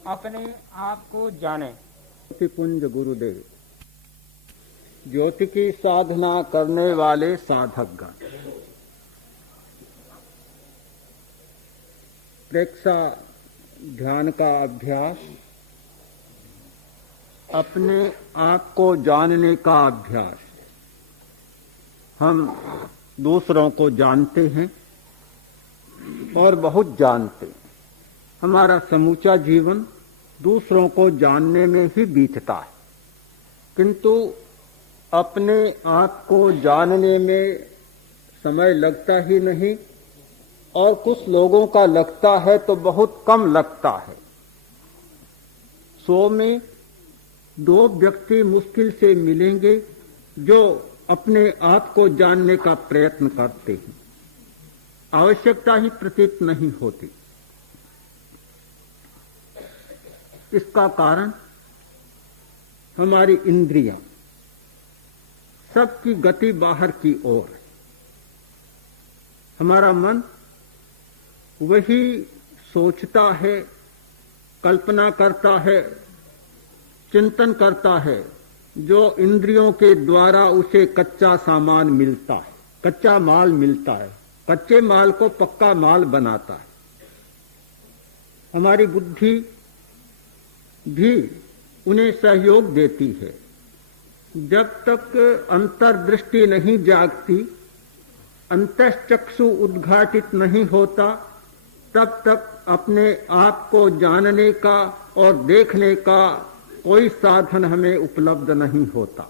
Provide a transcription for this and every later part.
अपने आप को जाने। ज्योतिपुंज गुरुदेव, ज्योति की साधना करने वाले साधकगण, प्रेक्षा ध्यान का अभ्यास, अपने आप को जानने का अभ्यास। हम दूसरों को जानते हैं और बहुत जानते हैं। हमारा समूचा जीवन दूसरों को जानने में ही बीतता है, किंतु अपने आप को जानने में समय लगता ही नहीं, और कुछ लोगों का लगता है तो बहुत कम लगता है। 100 में 2 व्यक्ति मुश्किल से मिलेंगे जो अपने आप को जानने का प्रयत्न करते हैं। आवश्यकता ही प्रतीत नहीं होती। इसका कारण हमारी इंद्रियां, सबकी गति बाहर की ओर है। हमारा मन वही सोचता है, कल्पना करता है, चिंतन करता है जो इंद्रियों के द्वारा उसे कच्चा सामान मिलता है, कच्चा माल मिलता है। कच्चे माल को पक्का माल बनाता है। हमारी बुद्धि भी उन्हें सहयोग देती है। जब तक अंतर्दृष्टि नहीं जागती, अंतश्चक्षु उद्घाटित नहीं होता, तब तक अपने आप को जानने का और देखने का कोई साधन हमें उपलब्ध नहीं होता।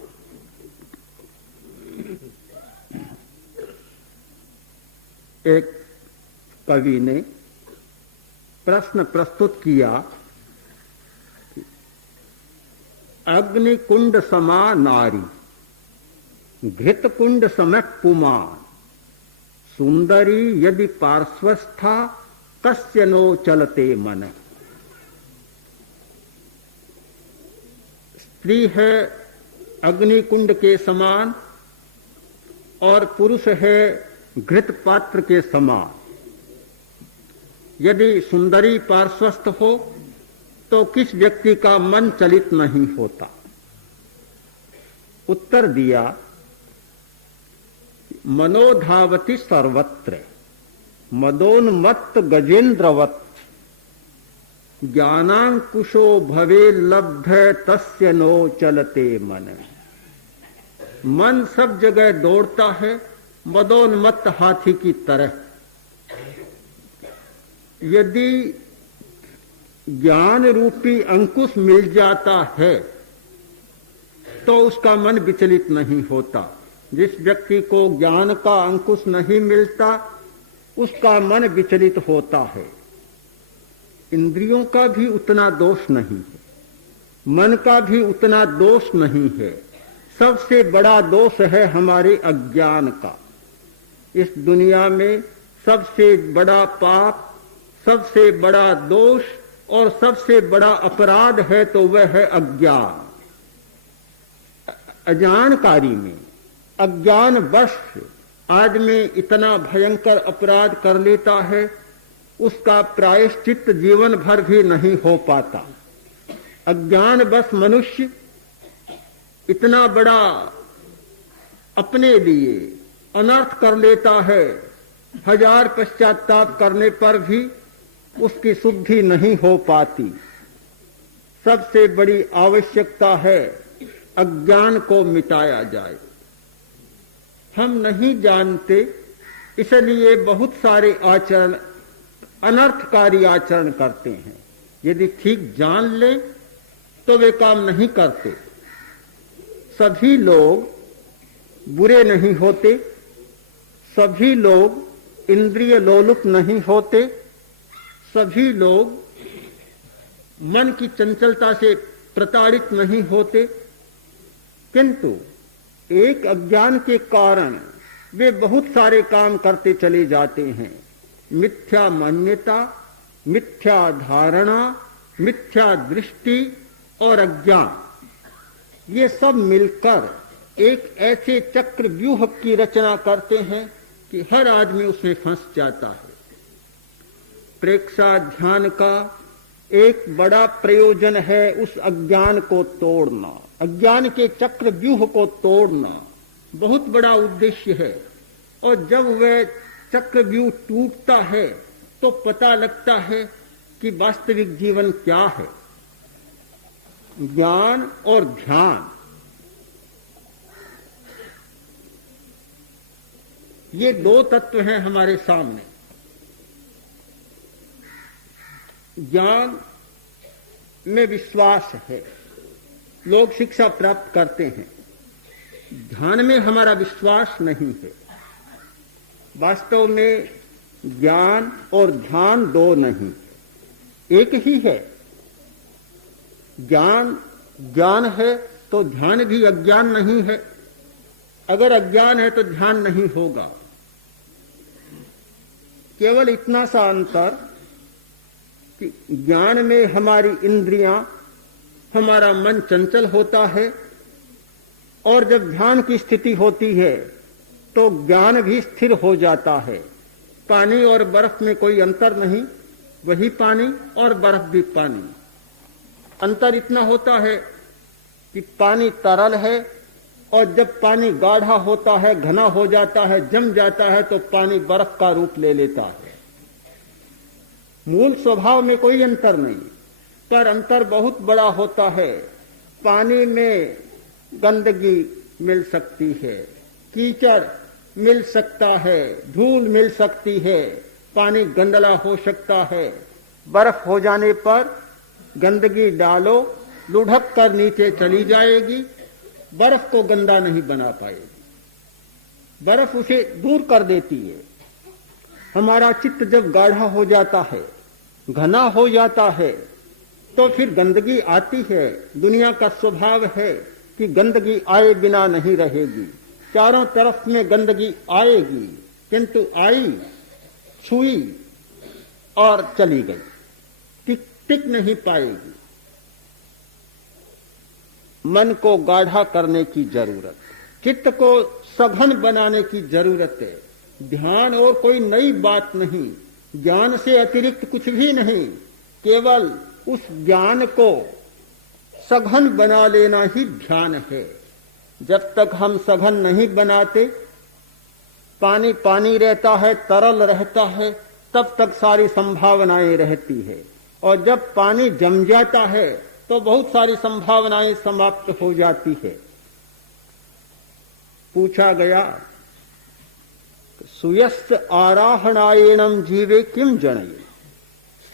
एक कवि ने प्रश्न प्रस्तुत किया, अग्निकुंड समा नारी, घृत कुंड समक पुमान, सुंदरी यदि पार्श्वस्था कस्य नो चलते मन। स्त्री है अग्निकुंड के समान और पुरुष है घृत पात्र के समान। यदि सुंदरी पार्श्वस्थ हो तो किस व्यक्ति का मन चलित नहीं होता। उत्तर दिया, मनोधावति सर्वत्र, मदोन्मत्त गजेंद्रवत्, ज्ञानांकुशो भवे लब्ध तस्य नो चलते मन। मन सब जगह दौड़ता है, मदोन्मत्त हाथी की तरह। यदि ज्ञान रूपी अंकुश मिल जाता है तो उसका मन विचलित नहीं होता। जिस व्यक्ति को ज्ञान का अंकुश नहीं मिलता, उसका मन विचलित होता है। इंद्रियों का भी उतना दोष नहीं है, मन का भी उतना दोष नहीं है। सबसे बड़ा दोष है हमारे अज्ञान का। इस दुनिया में सबसे बड़ा पाप, सबसे बड़ा दोष और सबसे बड़ा अपराध है तो वह है अज्ञान। अजानकारी में, अज्ञान वश आदमी इतना भयंकर अपराध कर लेता है, उसका प्रायश्चित जीवन भर भी नहीं हो पाता। अज्ञान वश मनुष्य इतना बड़ा अपने लिए अनर्थ कर लेता है, 1000 पश्चाताप करने पर भी उसकी शुद्धि नहीं हो पाती। सबसे बड़ी आवश्यकता है अज्ञान को मिटाया जाए। हम नहीं जानते, इसलिए बहुत सारे आचरण, अनर्थकारी आचरण करते हैं। यदि ठीक जान ले तो वे काम नहीं करते। सभी लोग बुरे नहीं होते, सभी लोग इंद्रिय लोलुप नहीं होते, सभी लोग मन की चंचलता से प्रताड़ित नहीं होते, किंतु एक अज्ञान के कारण वे बहुत सारे काम करते चले जाते हैं। मिथ्या मान्यता, मिथ्या धारणा, मिथ्या दृष्टि और अज्ञान, ये सब मिलकर एक ऐसे चक्र व्यूह की रचना करते हैं कि हर आदमी उसमें फंस जाता है। प्रेक्षा ध्यान का एक बड़ा प्रयोजन है उस अज्ञान को तोड़ना, अज्ञान के चक्र व्यूह को तोड़ना बहुत बड़ा उद्देश्य है। और जब वह चक्र व्यूह टूटता है तो पता लगता है कि वास्तविक जीवन क्या है। ज्ञान और ध्यान, ये दो तत्व हैं हमारे सामने। ज्ञान में विश्वास है, लोग शिक्षा प्राप्त करते हैं। ध्यान में हमारा विश्वास नहीं है। वास्तव में ज्ञान और ध्यान दो नहीं, एक ही है। ज्ञान ज्ञान है तो ध्यान भी अज्ञान नहीं है। अगर अज्ञान है तो ध्यान नहीं होगा। केवल इतना सा अंतर कि ज्ञान में हमारी इंद्रियां, हमारा मन चंचल होता है, और जब ध्यान की स्थिति होती है तो ज्ञान भी स्थिर हो जाता है। पानी और बर्फ में कोई अंतर नहीं, वही पानी और बर्फ भी पानी। अंतर इतना होता है कि पानी तरल है, और जब पानी गाढ़ा होता है, घना हो जाता है, जम जाता है, तो पानी बर्फ का रूप ले लेता है। मूल स्वभाव में कोई अंतर नहीं, पर अंतर बहुत बड़ा होता है। पानी में गंदगी मिल सकती है, कीचड़ मिल सकता है, धूल मिल सकती है, पानी गंदला हो सकता है। बर्फ हो जाने पर गंदगी डालो, लुढ़क कर नीचे चली जाएगी, बर्फ को गंदा नहीं बना पाएगी, बर्फ उसे दूर कर देती है। हमारा चित्त जब गाढ़ा हो जाता है, घना हो जाता है, तो फिर गंदगी आती है। दुनिया का स्वभाव है कि गंदगी आए बिना नहीं रहेगी, चारों तरफ में गंदगी आएगी, किंतु आई, छुई और चली गई, टिक नहीं पाएगी। मन को गाढ़ा करने की जरूरत, चित्त को सघन बनाने की जरूरत है। ध्यान और कोई नई बात नहीं, ज्ञान से अतिरिक्त कुछ भी नहीं, केवल उस ज्ञान को सघन बना लेना ही ध्यान है। जब तक हम सघन नहीं बनाते, पानी पानी रहता है, तरल रहता है, तब तक सारी संभावनाएं रहती है। और जब पानी जम जाता है तो बहुत सारी संभावनाएं समाप्त हो जाती है। पूछा गया, सुयस्य आराहणायेणम जीवे किम जणये,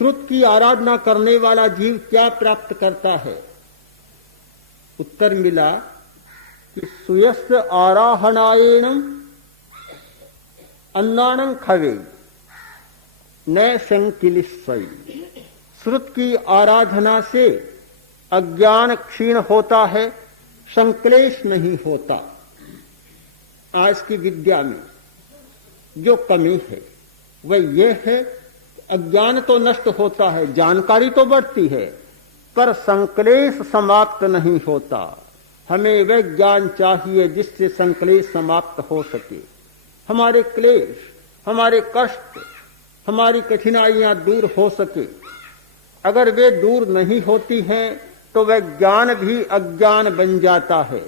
श्रुत की आराधना करने वाला जीव क्या प्राप्त करता है? उत्तर मिला कि सुयस्य आराहणायेणम अन्नानं खवे न संकिलिस्सई, श्रुत की आराधना से अज्ञान क्षीण होता है, संक्लेश नहीं होता। आज की विद्या में जो कमी है वह यह है, अज्ञान तो नष्ट होता है, जानकारी तो बढ़ती है, पर संक्लेश समाप्त नहीं होता। हमें वह ज्ञान चाहिए जिससे संक्लेश समाप्त हो सके। हमारे क्लेश, हमारे कष्ट, हमारी कठिनाइयां दूर हो सके। अगर वे दूर नहीं होती हैं तो वह ज्ञान भी अज्ञान बन जाता है।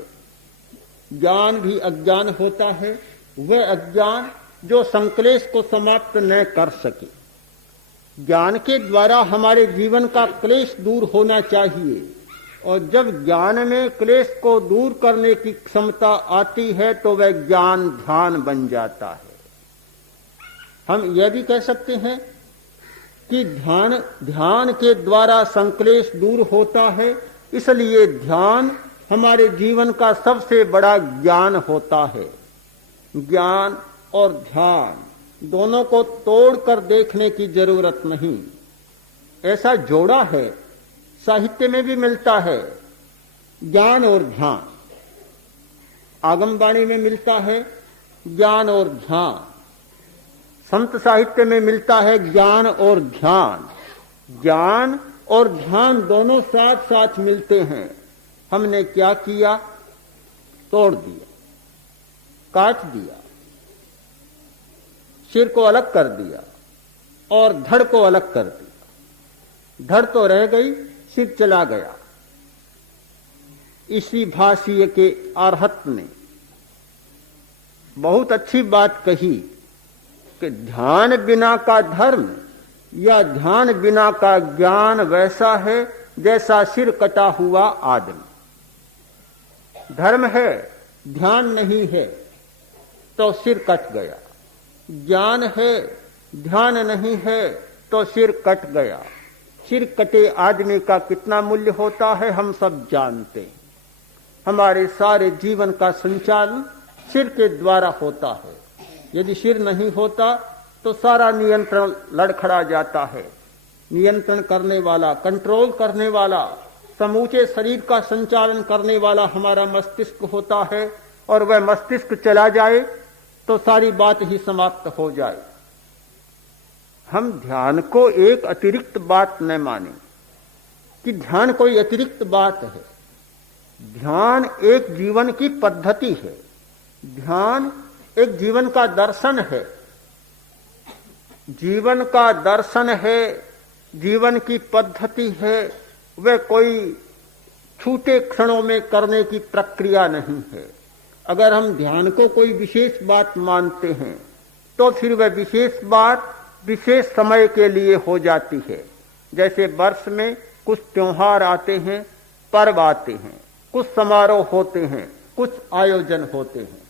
ज्ञान भी अज्ञान होता है, वह अज्ञान जो संक्लेश को समाप्त न कर सके। ज्ञान के द्वारा हमारे जीवन का क्लेश दूर होना चाहिए, और जब ज्ञान में क्लेश को दूर करने की क्षमता आती है तो वह ज्ञान ध्यान बन जाता है। हम यह भी कह सकते हैं कि ध्यान के द्वारा संक्लेश दूर होता है, इसलिए ध्यान हमारे जीवन का सबसे बड़ा ज्ञान होता है। ज्ञान और ध्यान दोनों को तोड़कर देखने की जरूरत नहीं। ऐसा जोड़ा है, साहित्य में भी मिलता है। ज्ञान और ध्यान, आगमवाणी में मिलता है ज्ञान और ध्यान, संत साहित्य में मिलता है ज्ञान और ध्यान। ज्ञान और ध्यान दोनों साथ साथ मिलते हैं। हमने क्या किया? तोड़ दिया, काट दिया, सिर को अलग कर दिया और धड़ को अलग कर दिया। धड़ तो रह गई, सिर चला गया। इसी भाष्य के अरहत ने बहुत अच्छी बात कही कि ध्यान बिना का धर्म या ध्यान बिना का ज्ञान वैसा है जैसा सिर कटा हुआ आदमी। धर्म है, ध्यान नहीं है तो सिर कट गया। ज्ञान है, ध्यान नहीं है तो सिर कट गया। सिर कटे आदमी का कितना मूल्य होता है हम सब जानते हैं। हमारे सारे जीवन का संचालन सिर के द्वारा होता है। यदि सिर नहीं होता तो सारा नियंत्रण लड़खड़ा जाता है। नियंत्रण करने वाला, कंट्रोल करने वाला, समूचे शरीर का संचालन करने वाला हमारा मस्तिष्क होता है, और वह मस्तिष्क चला जाए तो सारी बात ही समाप्त हो जाए। हम ध्यान को एक अतिरिक्त बात न माने कि ध्यान कोई अतिरिक्त बात है। ध्यान एक जीवन की पद्धति है। ध्यान एक जीवन का दर्शन है। जीवन का दर्शन है, जीवन की पद्धति है। वह कोई छूटे क्षणों में करने की प्रक्रिया नहीं है। अगर हम ध्यान को कोई विशेष बात मानते हैं तो फिर वह विशेष बात विशेष समय के लिए हो जाती है। जैसे वर्ष में कुछ त्योहार आते हैं, पर्व आते हैं, कुछ समारोह होते हैं, कुछ आयोजन होते हैं।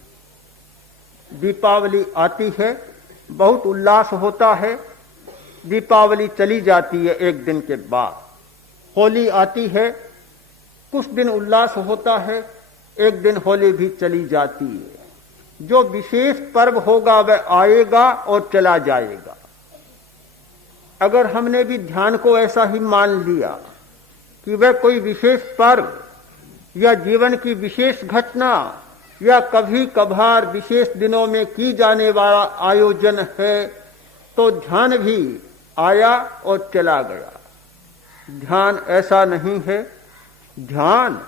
दीपावली आती है, बहुत उल्लास होता है। दीपावली चली जाती है एक दिन के बाद। होली आती है, कुछ दिन उल्लास होता है, एक दिन होली भी चली जाती है। जो विशेष पर्व होगा वह आएगा और चला जाएगा। अगर हमने भी ध्यान को ऐसा ही मान लिया कि वह कोई विशेष पर्व या जीवन की विशेष घटना या कभी कभार विशेष दिनों में की जाने वाला आयोजन है, तो ध्यान भी आया और चला गया। ध्यान ऐसा नहीं है। ध्यान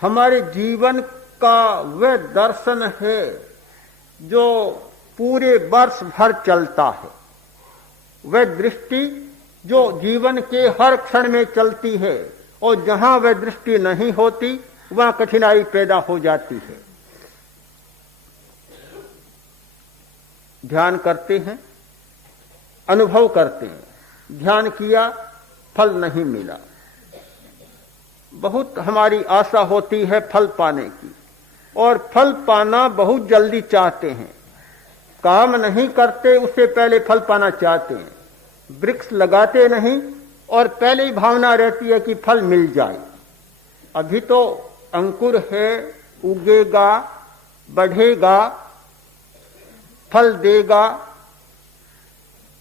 हमारे जीवन का वह दर्शन है जो पूरे वर्ष भर चलता है। वह दृष्टि जो जीवन के हर क्षण में चलती है, और जहां वह दृष्टि नहीं होती वहां कठिनाई पैदा हो जाती है। ध्यान करते हैं, अनुभव करते हैं, ध्यान किया, फल नहीं मिला। बहुत हमारी आशा होती है फल पाने की, और फल पाना बहुत जल्दी चाहते हैं। काम नहीं करते उससे पहले फल पाना चाहते हैं। वृक्ष लगाते नहीं और पहले ही भावना रहती है कि फल मिल जाए। अभी तो अंकुर है, उगेगा, बढ़ेगा, फल देगा,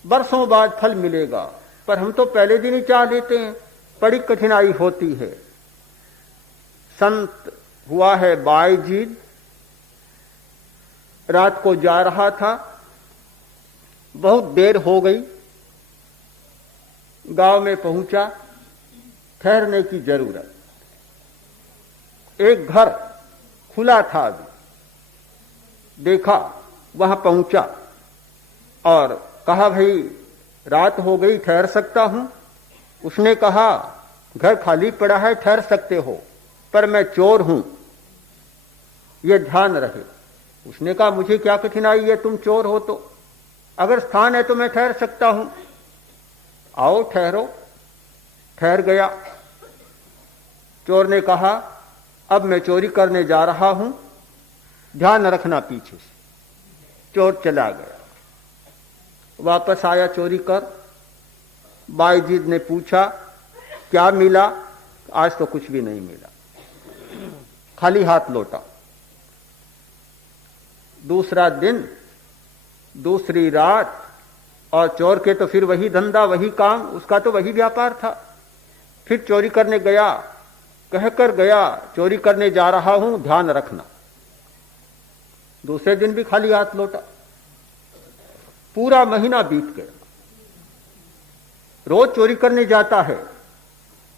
बरसों बाद फल मिलेगा, पर हम तो पहले दिन ही चाह लेते हैं। बड़ी कठिनाई होती है। संत हुआ है बायजीद, रात को जा रहा था, बहुत देर हो गई, गांव में पहुंचा, ठहरने की जरूरत। एक घर खुला था, अभी देखा, वहां पहुंचा और कहा भाई रात हो गई, ठहर सकता हूं? उसने कहा घर खाली पड़ा है, ठहर सकते हो, पर मैं चोर हूं, यह ध्यान रहे। उसने कहा मुझे क्या कठिनाई है, तुम चोर हो तो, अगर स्थान है तो मैं ठहर सकता हूं। आओ ठहरो। ठहर गया। चोर ने कहा अब मैं चोरी करने जा रहा हूं, ध्यान रखना पीछे से। चोर चला गया, वापस आया चोरी कर। बायजीद ने पूछा क्या मिला? आज तो कुछ भी नहीं मिला, खाली हाथ लौटा। दूसरा दिन, दूसरी रात, और चोर के तो फिर वही धंधा, वही काम, उसका तो वही व्यापार था। फिर चोरी करने गया, कहकर गया चोरी करने जा रहा हूं, ध्यान रखना। दूसरे दिन भी खाली हाथ लौटा। पूरा महीना बीत गया। रोज चोरी करने जाता है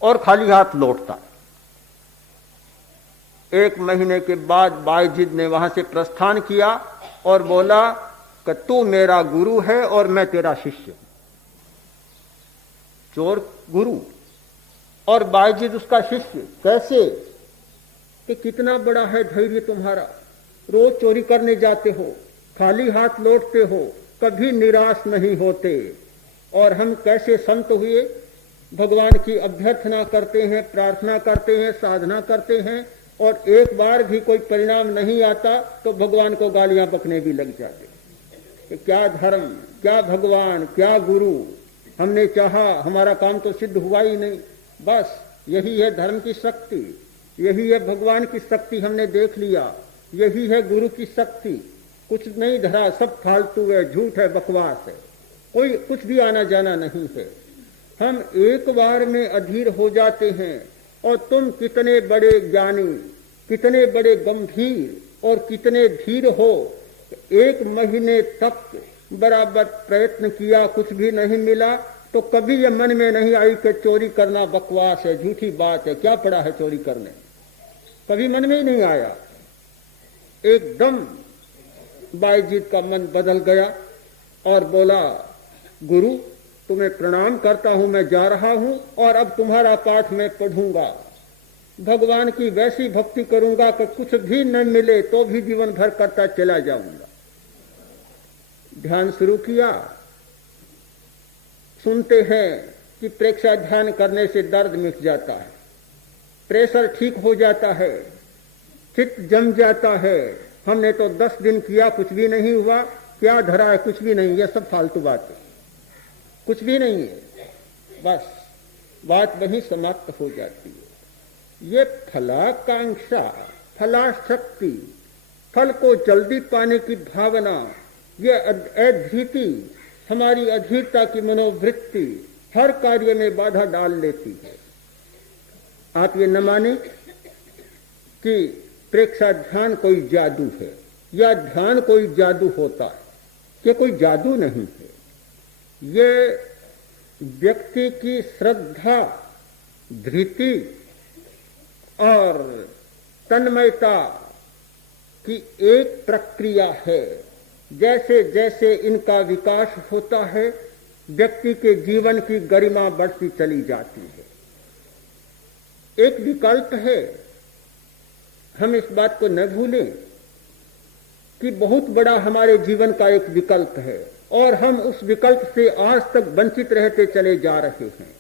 और खाली हाथ लौटता। एक महीने के बाद बायजीद ने वहां से प्रस्थान किया और बोला कि तू मेरा गुरु है और मैं तेरा शिष्य। चोर गुरु और बायजीद उसका शिष्य। कैसे? कि कितना बड़ा है धैर्य तुम्हारा, रोज चोरी करने जाते हो, खाली हाथ लौटते हो, कभी निराश नहीं होते। और हम कैसे संत हुए, भगवान की अभ्यर्थना करते हैं, प्रार्थना करते हैं, साधना करते हैं, और एक बार भी कोई परिणाम नहीं आता तो भगवान को गालियां बकने भी लग जाते कि क्या धर्म, क्या भगवान, क्या गुरु, हमने चाहा, हमारा काम तो सिद्ध हुआ ही नहीं। बस यही है धर्म की शक्ति, यही है भगवान की शक्ति, हमने देख लिया, यही है गुरु की शक्ति। कुछ नहीं धरा, सब फालतू है, झूठ है, बकवास है, कोई कुछ भी आना जाना नहीं है। हम एक बार में अधीर हो जाते हैं। और तुम कितने बड़े ज्ञानी, कितने बड़े गंभीर और कितने धीर हो। एक महीने तक बराबर प्रयत्न किया, कुछ भी नहीं मिला, तो कभी ये मन में नहीं आई कि चोरी करना बकवास है, झूठी बात है, क्या पड़ा है चोरी करने, कभी मन में ही नहीं आया। एकदम बायजीत का मन बदल गया और बोला, गुरु तुम्हें प्रणाम करता हूं, मैं जा रहा हूं और अब तुम्हारा पाठ मैं पढ़ूंगा, भगवान की वैसी भक्ति करूंगा कि कुछ भी न मिले तो भी जीवन भर करता चला जाऊंगा। ध्यान शुरू किया। सुनते हैं कि प्रेक्षा ध्यान करने से दर्द मिट जाता है, प्रेशर ठीक हो जाता है, चित्त जम जाता है। हमने तो 10 दिन किया, कुछ भी नहीं हुआ, क्या धरा है, कुछ भी नहीं, यह सब फालतू बात है, कुछ भी नहीं है। बस बात वहीं समाप्त हो जाती है। ये फलाकांक्षा, फलाशक्ति, फल को जल्दी पाने की भावना, ये अधीति, हमारी अधीरता की मनोवृत्ति हर कार्य में बाधा डाल लेती है। आप ये न माने कि प्रेक्षा ध्यान कोई जादू है या ध्यान कोई जादू होता है, ये कोई जादू नहीं है। ये व्यक्ति की श्रद्धा, धृति और तन्मयता की एक प्रक्रिया है। जैसे जैसे इनका विकास होता है, व्यक्ति के जीवन की गरिमा बढ़ती चली जाती है। एक विकल्प है, हम इस बात को न भूलें कि बहुत बड़ा हमारे जीवन का एक विकल्प है और हम उस विकल्प से आज तक वंचित रहते चले जा रहे हैं।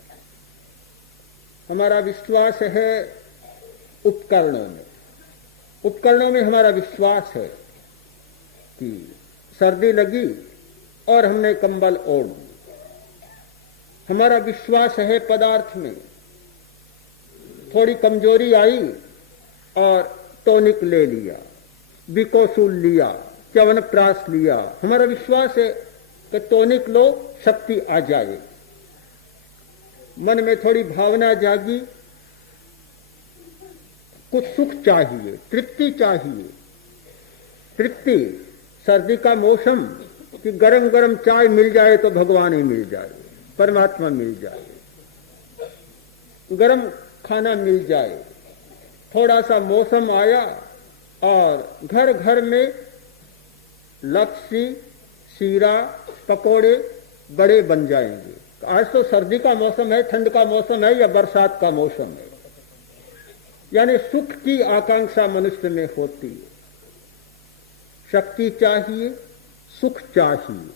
हमारा विश्वास है उपकरणों में, उपकरणों में हमारा विश्वास है कि सर्दी लगी और हमने कंबल ओढ़ ली। हमारा विश्वास है पदार्थ में, थोड़ी कमजोरी आई और टॉनिक ले लिया, बिकोसूल लिया, च्यवनप्राश लिया। हमारा विश्वास है कि टॉनिक लो, शक्ति आ जाए। मन में थोड़ी भावना जागी, कुछ सुख चाहिए, तृप्ति चाहिए। तृप्ति, सर्दी का मौसम कि गरम गरम चाय मिल जाए तो भगवान ही मिल जाए, परमात्मा मिल जाए, गरम खाना मिल जाए। थोड़ा सा मौसम आया और घर घर में लस्सी, शीरा, पकोड़े बड़े बन जाएंगे। आज तो सर्दी का मौसम है, ठंड का मौसम है या बरसात का मौसम है, यानी सुख की आकांक्षा मनुष्य में होती है। शक्ति चाहिए, सुख चाहिए,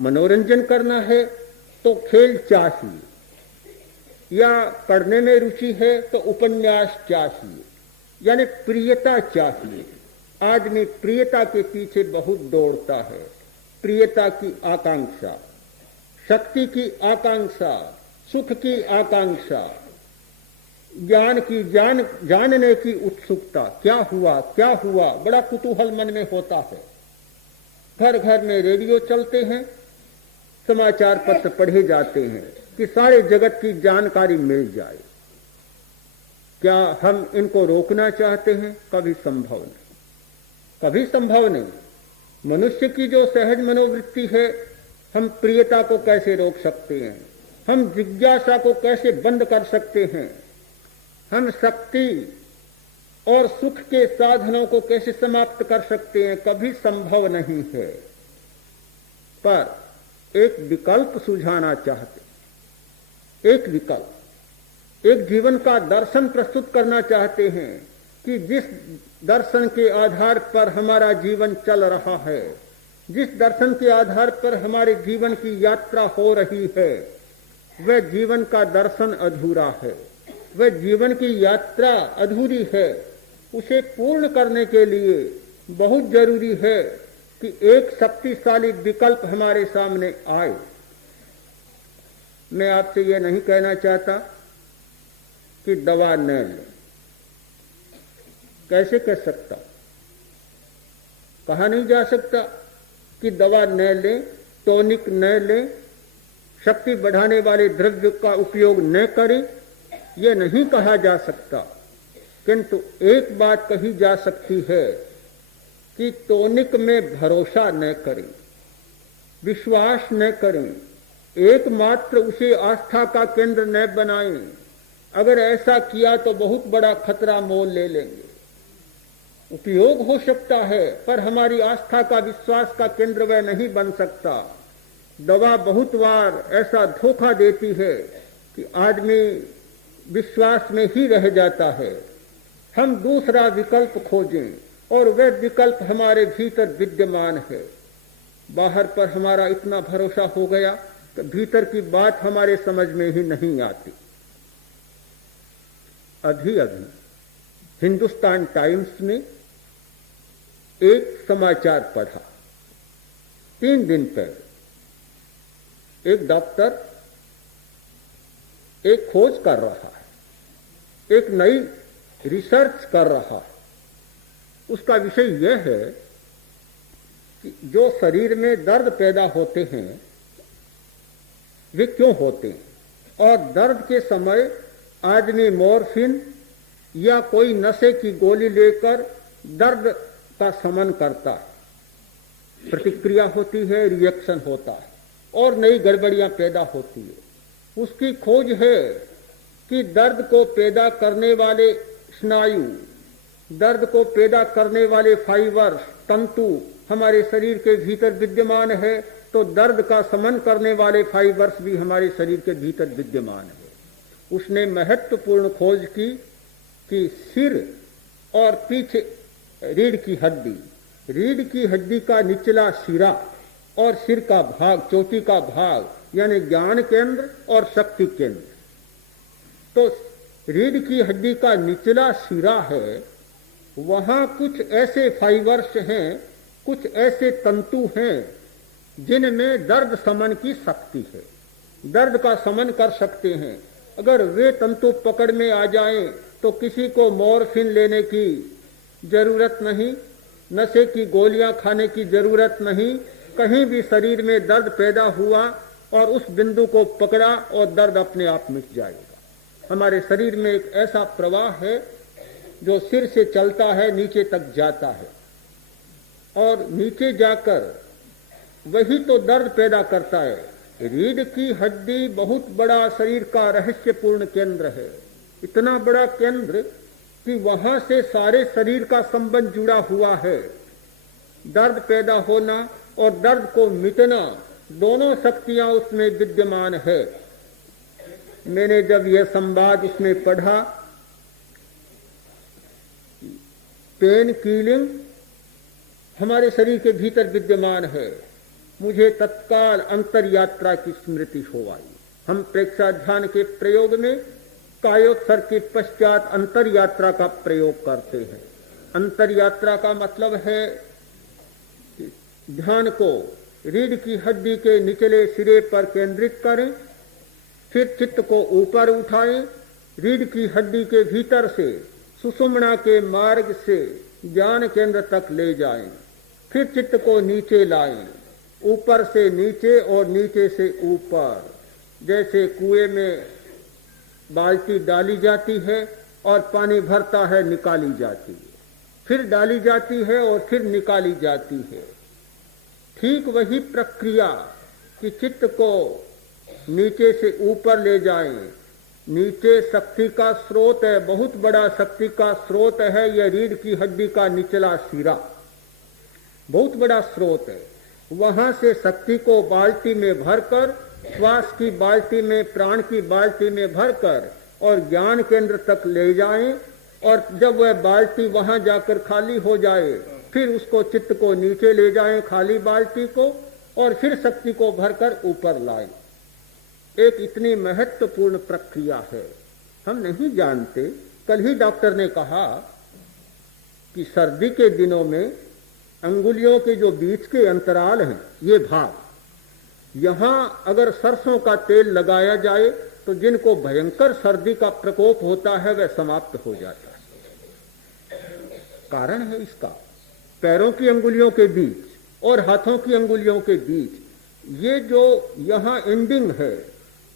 मनोरंजन करना है तो खेल चाहिए, या पढ़ने में रुचि है तो उपन्यास चाहिए, यानी प्रियता चाहिए। आदमी प्रियता के पीछे बहुत दौड़ता है, प्रियता की आकांक्षा, शक्ति की आकांक्षा, सुख की आकांक्षा, ज्ञान की जानने की उत्सुकता, क्या हुआ, बड़ा कुतूहल मन में होता है। घर घर में रेडियो चलते हैं, समाचार पत्र पढ़े जाते हैं कि सारे जगत की जानकारी मिल जाए। क्या हम इनको रोकना चाहते हैं? कभी संभव नहीं, कभी संभव नहीं। मनुष्य की जो सहज मनोवृत्ति है, हम प्रियता को कैसे रोक सकते हैं? हम जिज्ञासा को कैसे बंद कर सकते हैं? हम शक्ति और सुख के साधनों को कैसे समाप्त कर सकते हैं? कभी संभव नहीं है। पर एक विकल्प सुझाना चाहते, एक विकल्प, एक जीवन का दर्शन प्रस्तुत करना चाहते हैं कि जिस दर्शन के आधार पर हमारा जीवन चल रहा है, जिस दर्शन के आधार पर हमारे जीवन की यात्रा हो रही है, वह जीवन का दर्शन अधूरा है, वह जीवन की यात्रा अधूरी है। उसे पूर्ण करने के लिए बहुत जरूरी है कि एक शक्तिशाली विकल्प हमारे सामने आए। मैं आपसे यह नहीं कहना चाहता कि दवा न लें, कैसे कह सकता, कहा नहीं जा सकता कि दवा न लें, टॉनिक न लें, शक्ति बढ़ाने वाले द्रव्य का उपयोग न करें, यह नहीं कहा जा सकता। किंतु एक बात कही जा सकती है कि टॉनिक में भरोसा न करें, विश्वास न करें, एकमात्र उसे आस्था का केंद्र न बनाएं। अगर ऐसा किया तो बहुत बड़ा खतरा मोल ले लेंगे। उपयोग हो सकता है पर हमारी आस्था का, विश्वास का केंद्र वह नहीं बन सकता। दवा बहुत बार ऐसा धोखा देती है कि आदमी विश्वास में ही रह जाता है। हम दूसरा विकल्प खोजें और वह विकल्प हमारे भीतर विद्यमान है। बाहर पर हमारा इतना भरोसा हो गया कि भीतर की बात हमारे समझ में ही नहीं आती। अभी हिंदुस्तान टाइम्स में एक समाचार पढ़ा, 3 दिन पहले। एक डॉक्टर एक खोज कर रहा है, एक नई रिसर्च कर रहा है। उसका विषय यह है कि जो शरीर में दर्द पैदा होते हैं वे क्यों होते हैं, और दर्द के समय आदमी मॉर्फिन या कोई नशे की गोली लेकर दर्द का शमन करता है, प्रतिक्रिया होती है, रिएक्शन होता है और नई गड़बड़ियां पैदा होती है। उसकी खोज है कि दर्द को पैदा करने वाले स्नायु, दर्द को पैदा करने वाले फाइबर्स, तंतु हमारे शरीर के भीतर विद्यमान है, तो दर्द का शमन करने वाले फाइबर्स भी हमारे शरीर के भीतर विद्यमान है। उसने महत्वपूर्ण खोज की कि सिर और पीछे रीढ़ की हड्डी का निचला सिरा और सिर का भाग, चोटी का भाग, यानी ज्ञान केंद्र और शक्ति केंद्र। तो रीढ़ की हड्डी का निचला सिरा है, वहां कुछ ऐसे फाइबर्स हैं, कुछ ऐसे तंतु हैं जिनमें दर्द शमन की शक्ति है, दर्द का शमन कर सकते हैं। अगर वे तंतु पकड़ में आ जाएं तो किसी को मॉर्फिन लेने की जरूरत नहीं, नशे की गोलियां खाने की जरूरत नहीं। कहीं भी शरीर में दर्द पैदा हुआ और उस बिंदु को पकड़ा और दर्द अपने आप मिट जाएगा। हमारे शरीर में एक ऐसा प्रवाह है जो सिर से चलता है, नीचे तक जाता है और नीचे जाकर वही तो दर्द पैदा करता है। रीढ़ की हड्डी बहुत बड़ा शरीर का रहस्यपूर्ण केंद्र है, इतना बड़ा केंद्र कि वहां से सारे शरीर का संबंध जुड़ा हुआ है। दर्द पैदा होना और दर्द को मिटना, दोनों शक्तियां उसमें विद्यमान है। मैंने जब यह संवाद उसमें पढ़ा, पेन किलिंग हमारे शरीर के भीतर विद्यमान है, मुझे तत्काल अंतर यात्रा की स्मृति हो आई। हम प्रेक्षाध्यान के प्रयोग में कायोत्सर्ग के पश्चात अंतर यात्रा का प्रयोग करते हैं। अंतर यात्रा का मतलब है कि ध्यान को रीढ़ की हड्डी के निचले सिरे पर केंद्रित करें, फिर चित्त को ऊपर उठाएं, रीढ़ की हड्डी के भीतर से सुषुम्ना के मार्ग से ज्ञान केंद्र तक ले जाएं, फिर चित्त को नीचे लाएं, ऊपर से नीचे और नीचे से ऊपर। जैसे कुएं में बाल्टी डाली जाती है और पानी भरता है, निकाली जाती है, फिर डाली जाती है और फिर निकाली जाती है। ठीक वही प्रक्रिया कि चित्त को नीचे से ऊपर ले जाएं। नीचे शक्ति का स्रोत है, बहुत बड़ा शक्ति का स्रोत है, यह रीढ़ की हड्डी का निचला सिरा बहुत बड़ा स्रोत है। वहां से शक्ति को बाल्टी में भरकर श्वास की बाल्टी में, प्राण की बाल्टी में भरकर और ज्ञान केंद्र तक ले जाएं, और जब वह बाल्टी वहां जाकर खाली हो जाए फिर उसको चित्त को नीचे ले जाएं, खाली बाल्टी को, और फिर शक्ति को भरकर ऊपर लाएं। एक इतनी महत्वपूर्ण प्रक्रिया है, हम नहीं जानते। कल ही डॉक्टर ने कहा कि सर्दी के दिनों में अंगुलियों के जो बीच के अंतराल हैं, ये भाग, यहां अगर सरसों का तेल लगाया जाए तो जिनको भयंकर सर्दी का प्रकोप होता है वह समाप्त हो जाता है। कारण है इसका, पैरों की अंगुलियों के बीच और हाथों की अंगुलियों के बीच ये जो यहाँ एंडिंग है,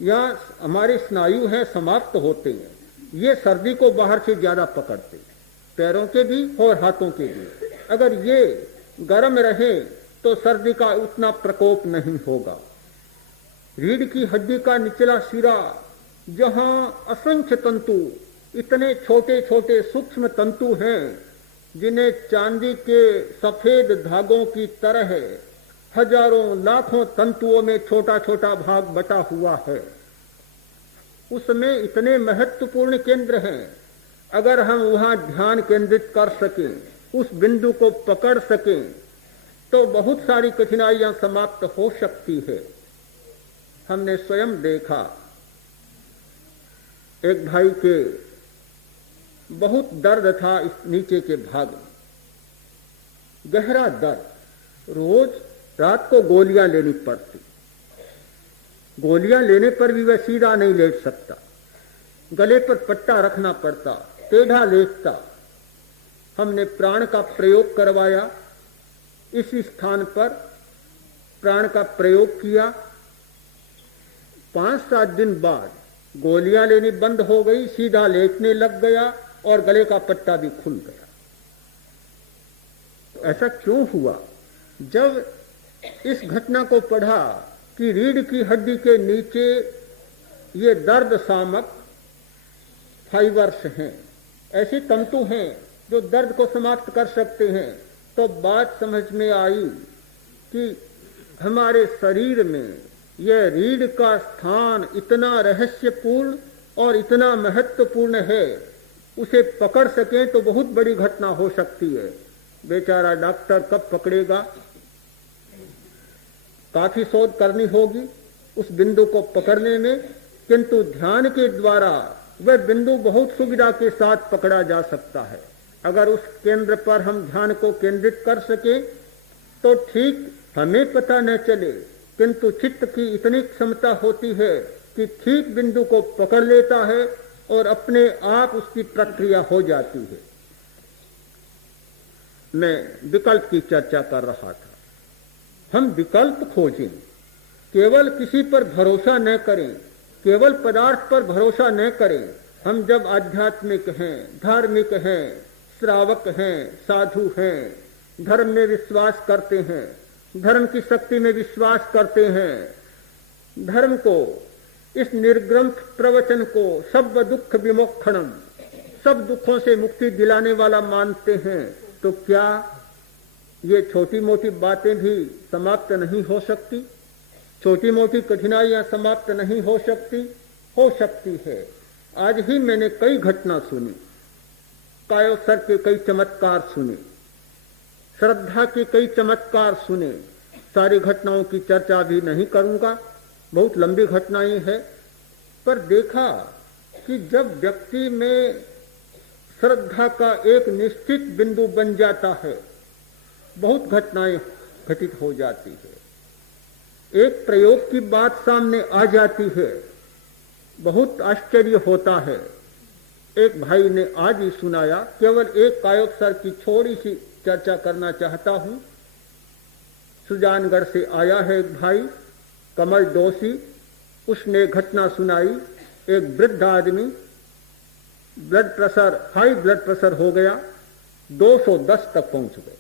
यहाँ हमारे स्नायु हैं समाप्त होते हैं, ये सर्दी को बाहर से ज्यादा पकड़ते हैं, पैरों के भी और हाथों के भी। अगर ये गर्म रहे तो सर्दी का उतना प्रकोप नहीं होगा। रीढ़ की हड्डी का निचला सिरा, जहां असंख्य तंतु, इतने छोटे छोटे सूक्ष्म तंतु हैं जिन्हें चांदी के सफेद धागों की तरह हजारों लाखों तंतुओं में छोटा छोटा भाग बटा हुआ है, उसमें इतने महत्वपूर्ण केंद्र हैं। अगर हम वहां ध्यान केंद्रित कर सकें, उस बिंदु को पकड़ सकें, तो बहुत सारी कठिनाइयां समाप्त हो सकती है। हमने स्वयं देखा, एक भाई के बहुत दर्द था इस नीचे के भाग में, गहरा दर्द, रोज रात को गोलियां लेनी पड़ती। गोलियां लेने पर भी वह सीधा नहीं लेट सकता, गले पर पट्टा रखना पड़ता, टेढ़ा लेटता। हमने प्राण का प्रयोग करवाया, इसी स्थान पर प्राण का प्रयोग किया। 5-7 दिन बाद गोलियां लेनी बंद हो गई, सीधा लेटने लग गया और गले का पट्टा भी खुल गया। ऐसा क्यों हुआ? जब इस घटना को पढ़ा कि रीढ़ की हड्डी के नीचे ये दर्द शामक फाइबर्स हैं, ऐसे तंतु हैं जो दर्द को समाप्त कर सकते हैं, तो बात समझ में आई कि हमारे शरीर में यह रीढ़ का स्थान इतना रहस्यपूर्ण और इतना महत्वपूर्ण है, उसे पकड़ सकें तो बहुत बड़ी घटना हो सकती है। बेचारा डॉक्टर कब पकड़ेगा? काफी शोध करनी होगी उस बिंदु को पकड़ने में, किंतु ध्यान के द्वारा वह बिंदु बहुत सुविधा के साथ पकड़ा जा सकता है। अगर उस केंद्र पर हम ध्यान को केंद्रित कर सके तो ठीक हमें पता न चले, किंतु चित्त की इतनी क्षमता होती है कि ठीक बिंदु को पकड़ लेता है और अपने आप उसकी प्रक्रिया हो जाती है। मैं विकल्प की चर्चा कर रहा था। हम विकल्प खोजें, केवल किसी पर भरोसा न करें, केवल पदार्थ पर भरोसा न करें। हम जब आध्यात्मिक हैं, धार्मिक हैं, श्रावक हैं, साधु हैं, धर्म में विश्वास करते हैं, धर्म की शक्ति में विश्वास करते हैं, धर्म को, इस निर्ग्रंथ प्रवचन को सब दुख विमोक्षणम, सब दुखों से मुक्ति दिलाने वाला मानते हैं, तो क्या ये छोटी मोटी बातें भी समाप्त नहीं हो सकती? छोटी मोटी कठिनाइयां समाप्त नहीं हो सकती? हो सकती है। आज ही मैंने कई घटना सुनी, कायोत्सर्ग के कई चमत्कार सुने, श्रद्धा के कई चमत्कार सुने। सारी घटनाओं की चर्चा भी नहीं करूंगा, बहुत लंबी घटनाएं हैं, पर देखा कि जब व्यक्ति में श्रद्धा का एक निश्चित बिंदु बन जाता है, बहुत घटनाएं घटित हो जाती है। एक प्रयोग की बात सामने आ जाती है, बहुत आश्चर्य होता है। एक भाई ने आज ही सुनाया, केवल एक कायोत्सर्ग की थोड़ी सी चर्चा करना चाहता हूं। सुजानगढ़ से आया है एक भाई, कमल दोषी, उसने घटना सुनाई। एक वृद्ध आदमी, blood pressure, high blood pressure हो गया, 210 तक पहुंच गया,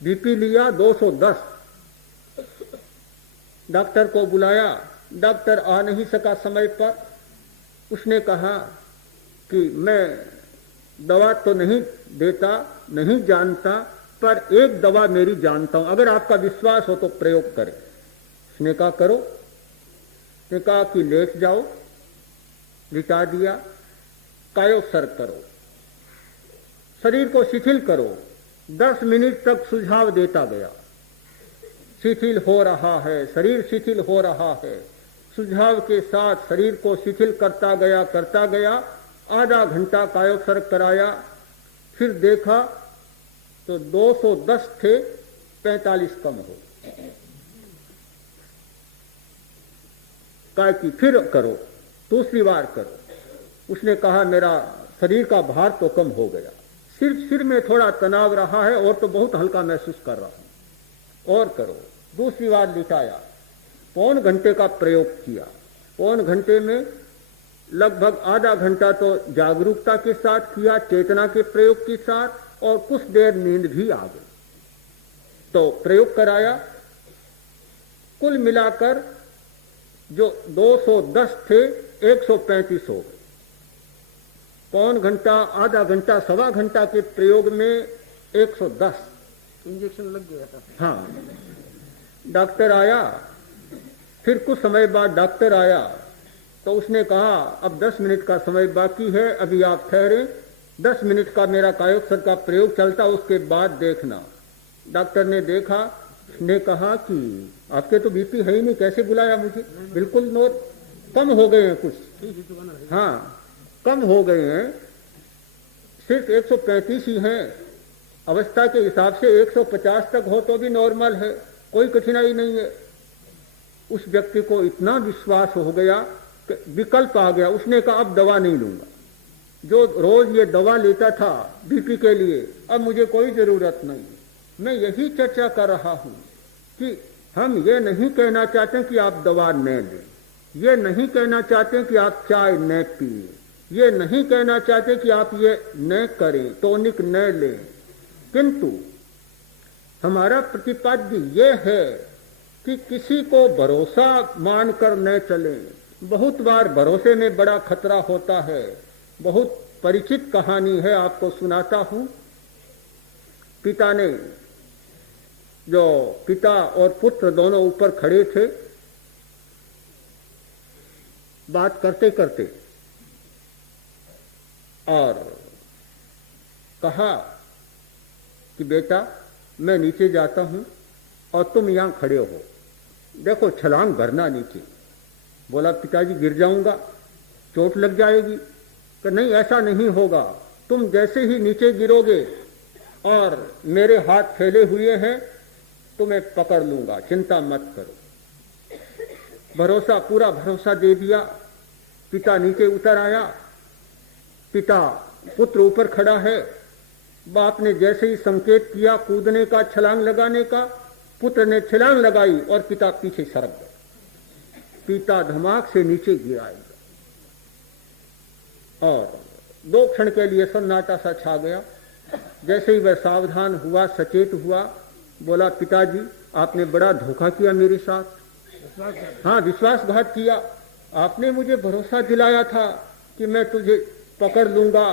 बीपी लिया 210। डॉक्टर को बुलाया, डॉक्टर आ नहीं सका समय पर। उसने कहा कि मैं दवा तो नहीं देता, नहीं जानता, पर एक दवा मेरी जानता हूं, अगर आपका विश्वास हो तो प्रयोग करें। उसने कहा करो। उसने कहा कि लेट जाओ, लिटा दिया। कायोत्सर्ग करो, शरीर को शिथिल करो। 10 मिनट तक सुझाव देता गया, शिथिल हो रहा है, शरीर शिथिल हो रहा है। सुझाव के साथ शरीर को शिथिल करता गया। आधा घंटा कायोत्सर्ग कराया, फिर देखा तो 210 थे, 45 कम हो। कहा कि फिर करो, दूसरी बार करो। उसने कहा मेरा शरीर का भार तो कम हो गया, सिर में थोड़ा तनाव रहा है और तो बहुत हल्का महसूस कर रहा हूं, और करो। दूसरी बार लिटाया, पौन घंटे का प्रयोग किया। पौन घंटे में लगभग आधा घंटा तो जागरूकता के साथ किया, चेतना के प्रयोग के साथ, और कुछ देर नींद भी आ गई। तो प्रयोग कराया, कुल मिलाकर जो 210 थे 135 हो गए। पौन घंटा, आधा घंटा, सवा घंटा के प्रयोग में 110 इंजेक्शन लग गया था। हाँ, डॉक्टर आया, फिर कुछ समय बाद डॉक्टर आया तो उसने कहा अब 10 मिनट का समय बाकी है, अभी आप ठहरे, 10 मिनट का मेरा कायोत्सर्ग का प्रयोग चलता, उसके बाद देखना। डॉक्टर ने देखा, उसने कहा कि आपके तो बीपी है ही नहीं, कैसे बुलाया मुझे? बिल्कुल कम हो गए हैं कुछ, हाँ कम हो गए हैं, सिर्फ 135 ही हैं। अवस्था के हिसाब से 150 तक हो तो भी नॉर्मल है, कोई कठिनाई नहीं है। उस व्यक्ति को इतना विश्वास हो गया कि विकल्प आ गया। उसने कहा अब दवा नहीं लूंगा, जो रोज ये दवा लेता था बीपी के लिए, अब मुझे कोई जरूरत नहीं। मैं यही चर्चा कर रहा हूं कि हम ये नहीं कहना चाहते कि आप दवा न लें, ये नहीं कहना चाहते कि आप चाय न पिए, ये नहीं कहना चाहते कि आप ये न करें, टॉनिक न लें, किंतु हमारा प्रतिपाद्य ये है कि किसी को भरोसा मानकर न चलें। बहुत बार भरोसे में बड़ा खतरा होता है। बहुत परिचित कहानी है, आपको सुनाता हूं। पिता ने, जो पिता और पुत्र दोनों ऊपर खड़े थे, बात करते करते, और कहा कि बेटा मैं नीचे जाता हूं और तुम यहां खड़े हो, देखो छलांग भरना नीचे। बोला पिताजी गिर जाऊंगा, चोट लग जाएगी। कि नहीं ऐसा नहीं होगा, तुम जैसे ही नीचे गिरोगे और मेरे हाथ फैले हुए हैं तुम्हें पकड़ लूंगा, चिंता मत करो। भरोसा, पूरा भरोसा दे दिया। पिता नीचे उतर आया, पिता, पुत्र ऊपर खड़ा है। बाप ने जैसे ही संकेत किया कूदने का, छलांग लगाने का, पुत्र ने छलांग लगाई और पिता पीछे सरक गए। पिता धमाक से नीचे गिराया और 2 क्षण के लिए सन्नाटा सा छा गया। जैसे ही वह सावधान हुआ, सचेत हुआ, बोला पिताजी आपने बड़ा धोखा किया मेरे साथ। हाँ, विश्वासघात किया। आपने मुझे भरोसा दिलाया था कि मैं तुझे पकड़ लूंगा,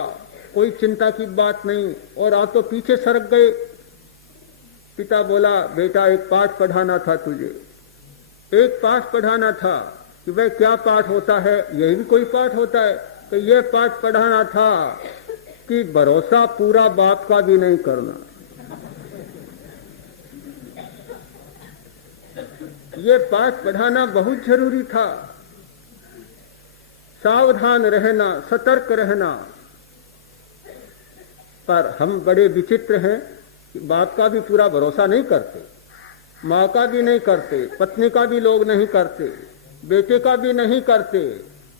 कोई चिंता की बात नहीं, और आप तो पीछे सरक गए। पिता बोला बेटा एक पाठ पढ़ाना था तुझे, एक पाठ पढ़ाना था। कि वह क्या पाठ होता है? यही भी कोई पाठ होता है? तो यह पाठ पढ़ाना था कि भरोसा पूरा बाप का भी नहीं करना। ये पाठ पढ़ाना बहुत जरूरी था। सावधान रहना, सतर्क रहना। पर हम बड़े विचित्र हैं कि बाप का भी पूरा भरोसा नहीं करते, माँ का भी नहीं करते, पत्नी का भी लोग नहीं करते, बेटे का भी नहीं करते,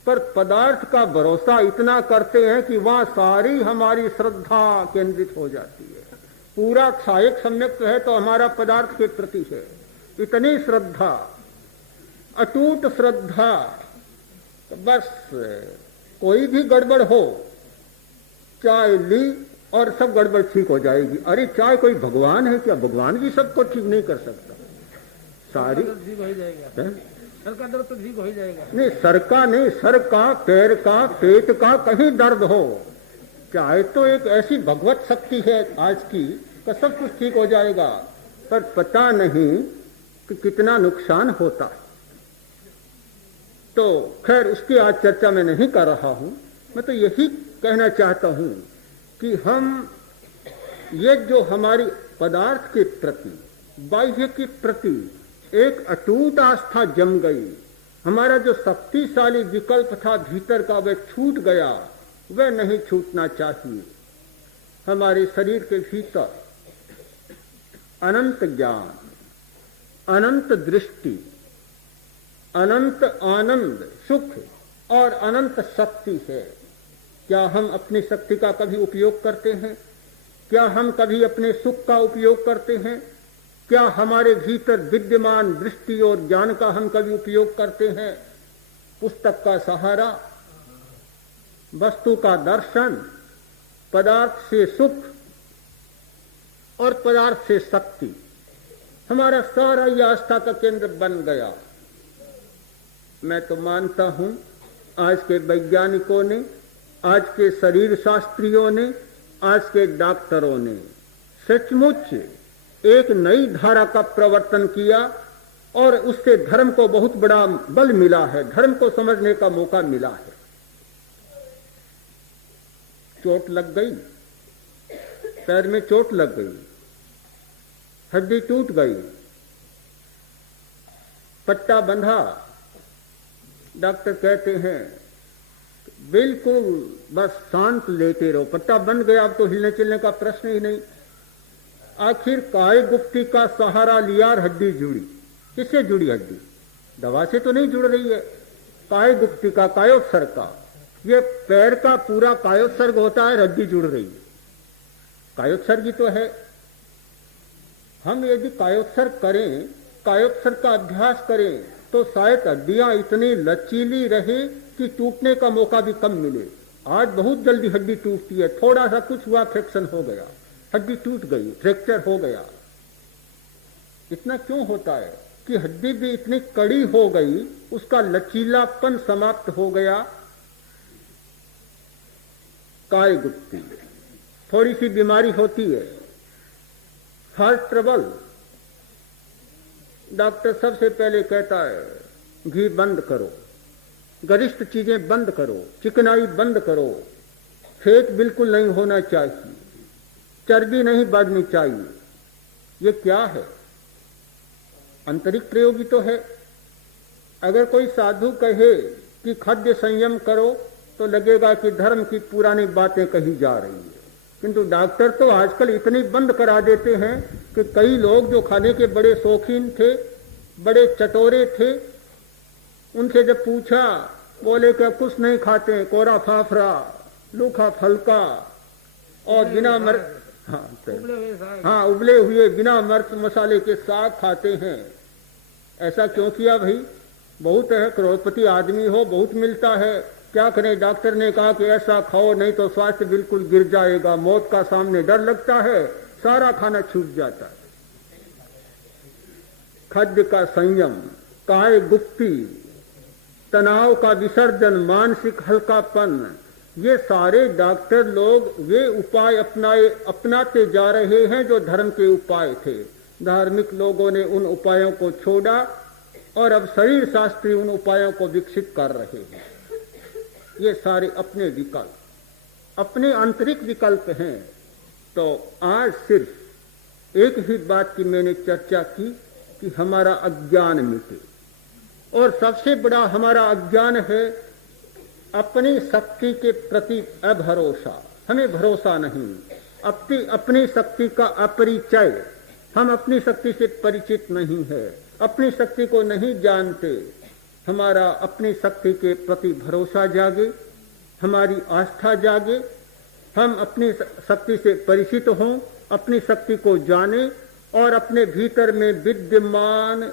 पर पदार्थ का भरोसा इतना करते हैं कि वहां सारी हमारी श्रद्धा केंद्रित हो जाती है। पूरा सहायक सम्यक है तो हमारा पदार्थ के प्रति है। इतनी श्रद्धा, अटूट श्रद्धा, तो बस कोई भी गड़बड़ हो, चाय ली और सब गड़बड़ ठीक हो जाएगी। अरे चाय कोई भगवान है क्या? भगवान भी सबको ठीक नहीं कर सकता। सारी ठीक हो जाएगा, सर का दर्द तो ठीक हो जाएगा। नहीं, सर का नहीं, सर का, पैर का, पेट का, कहीं दर्द हो, चाय तो एक ऐसी भगवत शक्ति है आज की कि सब कुछ ठीक हो जाएगा। पर पता नहीं कि कितना नुकसान होता है। तो खैर उसकी आज चर्चा मैं नहीं कर रहा हूं। मैं तो यही कहना चाहता हूं कि हम ये जो हमारी पदार्थ के प्रति, बाह्य के प्रति एक अटूट आस्था जम गई, हमारा जो शक्तिशाली विकल्प था भीतर का वह छूट गया, वह नहीं छूटना चाहिए। हमारे शरीर के भीतर अनंत ज्ञान, अनंत दृष्टि, अनंत आनंद, सुख और अनंत शक्ति है। क्या हम अपनी शक्ति का कभी उपयोग करते हैं? क्या हम कभी अपने सुख का उपयोग करते हैं? क्या हमारे भीतर विद्यमान दृष्टि और ज्ञान का हम कभी उपयोग करते हैं? पुस्तक का सहारा, वस्तु का दर्शन, पदार्थ से सुख और पदार्थ से शक्ति, हमारा सारा यह आस्था का केंद्र बन गया। मैं तो मानता हूं आज के वैज्ञानिकों ने, आज के शरीर शास्त्रियों ने, आज के डॉक्टरों ने सचमुच एक नई धारा का प्रवर्तन किया और उससे धर्म को बहुत बड़ा बल मिला है, धर्म को समझने का मौका मिला है। चोट लग गई, पैर में चोट लग गई, हड्डी टूट गई, पट्टा बंधा, डॉक्टर कहते हैं बिल्कुल बस शांत लेटे रहो, पट्टा बंध गया, अब तो हिलने चलने का प्रश्न ही नहीं। आखिर काय गुप्ती का सहारा लिया और हड्डी जुड़ी। किससे जुड़ी हड्डी? दवा से तो नहीं जुड़ रही है। काय गुप्ती का, कायोत्सर्ग का, ये पैर का पूरा कायोत्सर्ग होता है, हड्डी जुड़ रही है। कायोत्सर्ग ही तो है। हम यदि कायोत्सर्ग करें, कायोत्सर्ग का अभ्यास करें, तो शायद हड्डियां इतनी लचीली रहे कि टूटने का मौका भी कम मिले। आज बहुत जल्दी हड्डी टूटती है, थोड़ा सा कुछ हुआ, फ्रैक्शन हो गया, हड्डी टूट गई, फ्रैक्चर हो गया। इतना क्यों होता है कि हड्डी भी इतनी कड़ी हो गई, उसका लचीलापन समाप्त हो गया। काय गुप्ती, थोड़ी सी बीमारी होती है, हार्ट ट्रबल, डॉक्टर सबसे पहले कहता है घी बंद करो, गरिष्ठ चीजें बंद करो, चिकनाई बंद करो, फेट बिल्कुल नहीं होना चाहिए, चर्बी नहीं बढ़नी चाहिए। ये क्या है? आंतरिक प्रयोग ही तो है। अगर कोई साधु कहे कि खाद्य संयम करो तो लगेगा कि धर्म की पुरानी बातें कही जा रही है, किंतु डॉक्टर तो आजकल इतनी बंद करा देते हैं कि कई लोग जो खाने के बड़े शौकीन थे, बड़े चटोरे थे, उनसे जब पूछा, बोले कि कुछ नहीं खाते, कोरा फाफरा, लूखा फलका और बिना उबले हुए बिना मिर्च मसाले के साग खाते हैं। ऐसा क्यों किया भाई? बहुत है, करोड़पति आदमी हो, बहुत मिलता है, क्या करें? डॉक्टर ने कहा कि ऐसा खाओ नहीं तो स्वास्थ्य बिल्कुल गिर जाएगा, मौत का सामने डर लगता है, सारा खाना छूट जाता है। खाद्य का संयम, काय गुप्ती, तनाव का विसर्जन, मानसिक हल्कापन, ये सारे डॉक्टर लोग वे उपाय अपनाते जा रहे हैं जो धर्म के उपाय थे। धार्मिक लोगों ने उन उपायों को छोड़ा और अब शरीर शास्त्री उन उपायों को विकसित कर रहे हैं। ये सारे अपने विकल्प, अपने आंतरिक विकल्प हैं। तो आज सिर्फ एक ही बात की मैंने चर्चा की कि हमारा अज्ञान मिटे, और सबसे बड़ा हमारा अज्ञान है अपनी शक्ति के प्रति अभरोसा। हमें भरोसा नहीं, अपनी शक्ति का अपरिचय, हम अपनी शक्ति से परिचित नहीं है, अपनी शक्ति को नहीं जानते। हमारा अपनी शक्ति के प्रति भरोसा जागे, हमारी आस्था जागे, हम अपनी शक्ति से परिचित हों, अपनी शक्ति को जाने और अपने भीतर में विद्यमान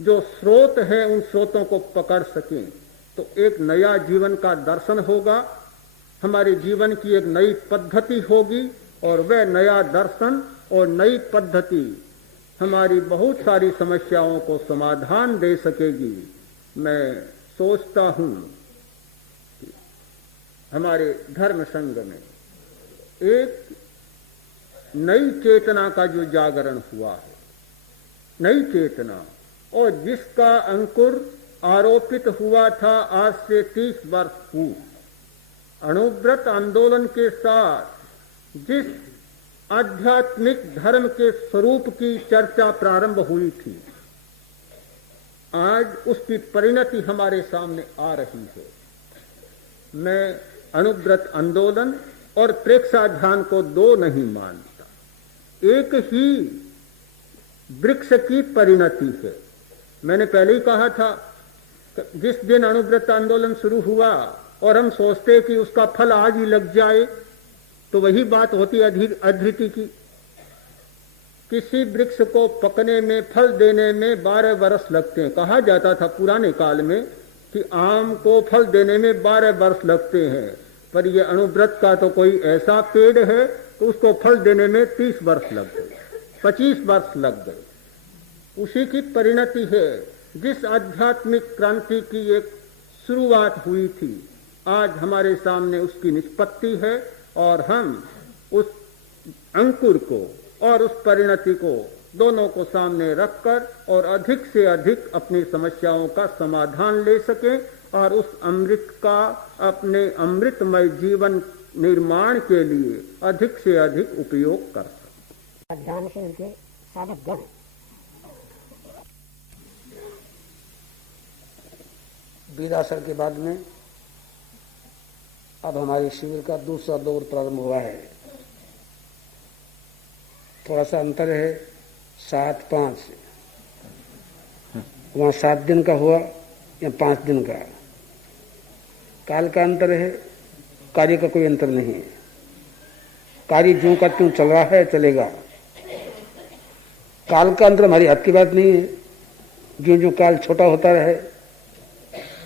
जो स्रोत है उन स्रोतों को पकड़ सकें, तो एक नया जीवन का दर्शन होगा, हमारे जीवन की एक नई पद्धति होगी, और वह नया दर्शन और नई पद्धति हमारी बहुत सारी समस्याओं को समाधान दे सकेगी। मैं सोचता हूं कि हमारे धर्म संघ में एक नई चेतना का जो जागरण हुआ है, नई चेतना, और जिसका अंकुर आरोपित हुआ था आज से 30 वर्ष पूर्व। अणुव्रत आंदोलन के साथ जिस आध्यात्मिक धर्म के स्वरूप की चर्चा प्रारंभ हुई थी, आज उसकी परिणति हमारे सामने आ रही है। मैं अणुव्रत आंदोलन और प्रेक्षाध्यान को दो नहीं मानता, एक ही वृक्ष की परिणति है। मैंने पहले ही कहा था, जिस दिन अणुव्रत आंदोलन शुरू हुआ और हम सोचते कि उसका फल आज ही लग जाए, तो वही बात होती अधृति की। किसी वृक्ष को पकने में, फल देने में 12 वर्ष लगते हैं। कहा जाता था पुराने काल में कि आम को फल देने में 12 वर्ष लगते हैं, पर यह अणुव्रत का तो कोई ऐसा पेड़ है तो उसको फल देने में 30 वर्ष लग गए, 25 वर्ष लग गए। उसी की परिणति है। जिस आध्यात्मिक क्रांति की एक शुरुआत हुई थी, आज हमारे सामने उसकी निष्पत्ति है और हम उस अंकुर को और उस परिणति को दोनों को सामने रखकर और अधिक से अधिक अपनी समस्याओं का समाधान ले सकें और उस अमृत का अपने अमृतमय जीवन निर्माण के लिए अधिक से अधिक उपयोग कर सकें। ध्यान से उनके साधक गण वीरासर के बाद में अब हमारे शिविर का दूसरा दौर प्रारंभ हुआ है। थोड़ा सा अंतर है 7-5 से, वहाँ 7 दिन का हुआ या 5 दिन का। काल का अंतर है, कार्य का कोई अंतर नहीं है। कार्य ज्यों का त्यों चल रहा है, चलेगा। काल का अंतर हमारी हाथ की बात नहीं है। जो जो काल छोटा होता रहे,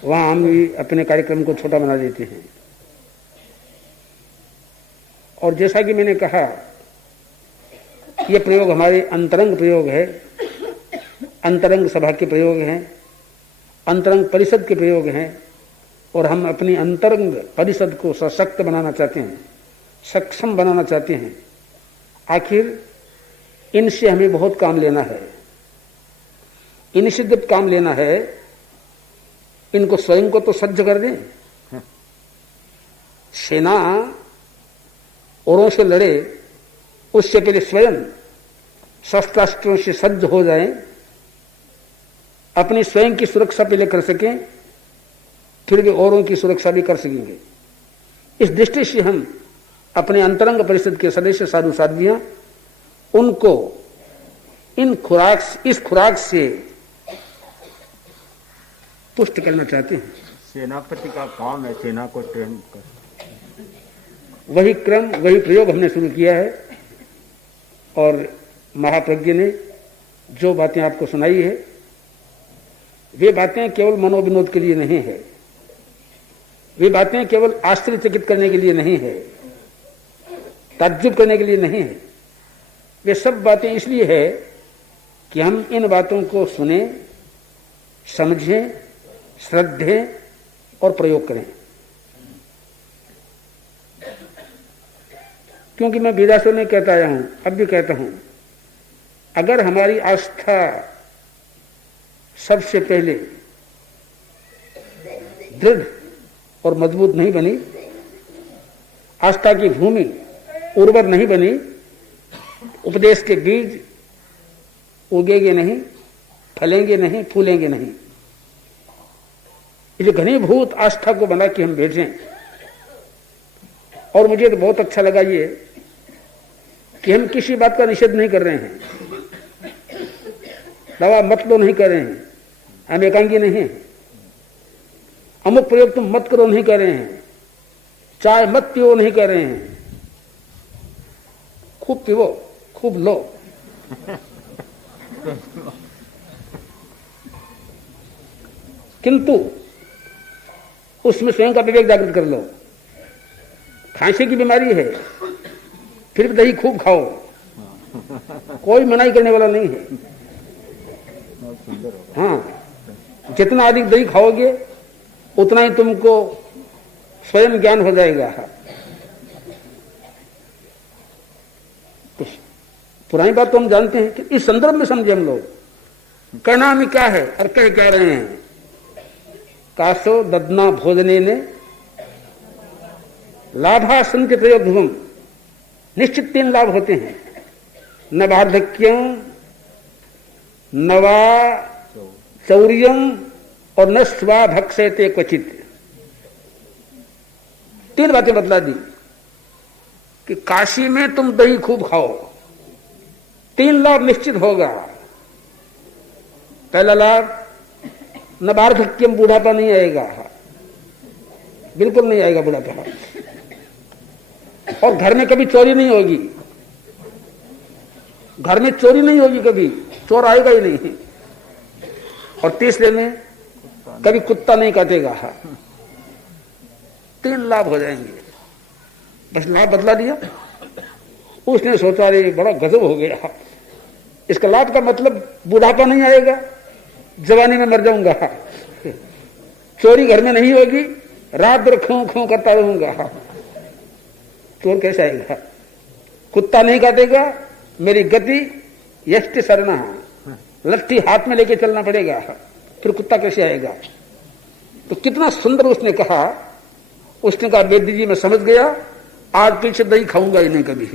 वहाँ हम भी अपने कार्यक्रम को छोटा बना देते हैं। और जैसा कि मैंने कहा, ये प्रयोग हमारे अंतरंग प्रयोग है, अंतरंग सभा के प्रयोग हैं, अंतरंग परिषद के प्रयोग हैं, और हम अपनी अंतरंग परिषद को सशक्त बनाना चाहते हैं, सक्षम बनाना चाहते हैं। आखिर इनसे हमें बहुत काम लेना है। इनसे जब काम लेना है, इनको स्वयं को तो सज्ज कर दें। सेना औरों से लड़े उससे पहले स्वयं शस्त्रास्त्रों से सज्ज हो जाएं, अपनी स्वयं की सुरक्षा पहले कर सकें, फिर वे औरों की सुरक्षा भी कर सकेंगे। इस दृष्टि से हम अपने अंतरंग परिषद के सदस्य साधु साध्वियां, उनको इस खुराक से पुष्ट करना चाहते हैं। सेनापति का काम है सेना को ट्रेन कर। वही क्रम, वही प्रयोग हमने शुरू किया है। और महाप्रज्ञ ने जो बातें आपको सुनाई है, वे बातें केवल मनोविनोद के लिए नहीं है, वे बातें केवल आश्चर्यचकित करने के लिए नहीं है, ताज्जुब करने के लिए नहीं है। वे सब बातें इसलिए है कि हम इन बातों को सुने, समझें, श्रद्धें और प्रयोग करें। क्योंकि मैं वीरासर में कहता आया हूं, अब भी कहता हूं, अगर हमारी आस्था सबसे पहले दृढ़ और मजबूत नहीं बनी, आस्था की भूमि उर्वर नहीं बनी, उपदेश के बीज उगेंगे नहीं, फलेंगे नहीं, फूलेंगे नहीं। इसलिए घनीभूत आस्था को बना के हम भेजें। और मुझे तो बहुत अच्छा लगा ये कि हम किसी बात का निषेध नहीं कर रहे हैं, दवा मत लो नहीं कर रहे हैं, हम एकांगी नहीं हैं, अमुक प्रयोग तुम मत करो नहीं कर रहे हैं, चाय मत पियो नहीं कर रहे हैं, खूब पियो, खूब लो। किंतु उसमें स्वयं का विवेक जागृत कर लो। खांसी की बीमारी है, फिर भी दही खूब खाओ, कोई मनाही करने वाला नहीं है। हाँ, जितना अधिक दही खाओगे उतना ही तुमको स्वयं ज्ञान हो जाएगा। तो पुरानी बात तो हम जानते हैं कि इस संदर्भ में समझे हम लोग, करना हमें क्या है और कह क्या रहे हैं। काशो ददना भोजने ने लाभा संति प्रयोग ध्रुवम। निश्चित 3 लाभ होते हैं, न वार्धक्यम, नवा चौर्यम और न स्वा भक्षयते क्वचित। 3 बातें बतला दी कि काशी में तुम दही खूब खाओ, 3 लाभ निश्चित होगा। पहला लाभ, न वार्धक्यम, बूढ़ापा नहीं आएगा, बिल्कुल नहीं आएगा बुढ़ापा। और घर में कभी चोरी नहीं होगी, घर में चोरी नहीं होगी, कभी चोर आएगा ही नहीं। और तीसरे में कभी कुत्ता नहीं काटेगा। 3 लाभ हो जाएंगे, बस लाभ बदला दिया। उसने सोचा रे बड़ा गजब हो गया, इसका लाभ का मतलब बुढ़ापा नहीं आएगा, जवानी में मर जाऊंगा, चोरी घर में नहीं होगी, रात भर खो खो करता रहूंगा। चोर कैसे आएगा? कुत्ता नहीं काटेगा, मेरी गति यष्टि सरना, लट्ठी हाथ में लेके चलना पड़ेगा, फिर कुत्ता कैसे आएगा? तो कितना सुंदर उसने कहा। उसने कहा बेदी जी मैं समझ गया, आज पीछे दही खाऊंगा ही नहीं कभी।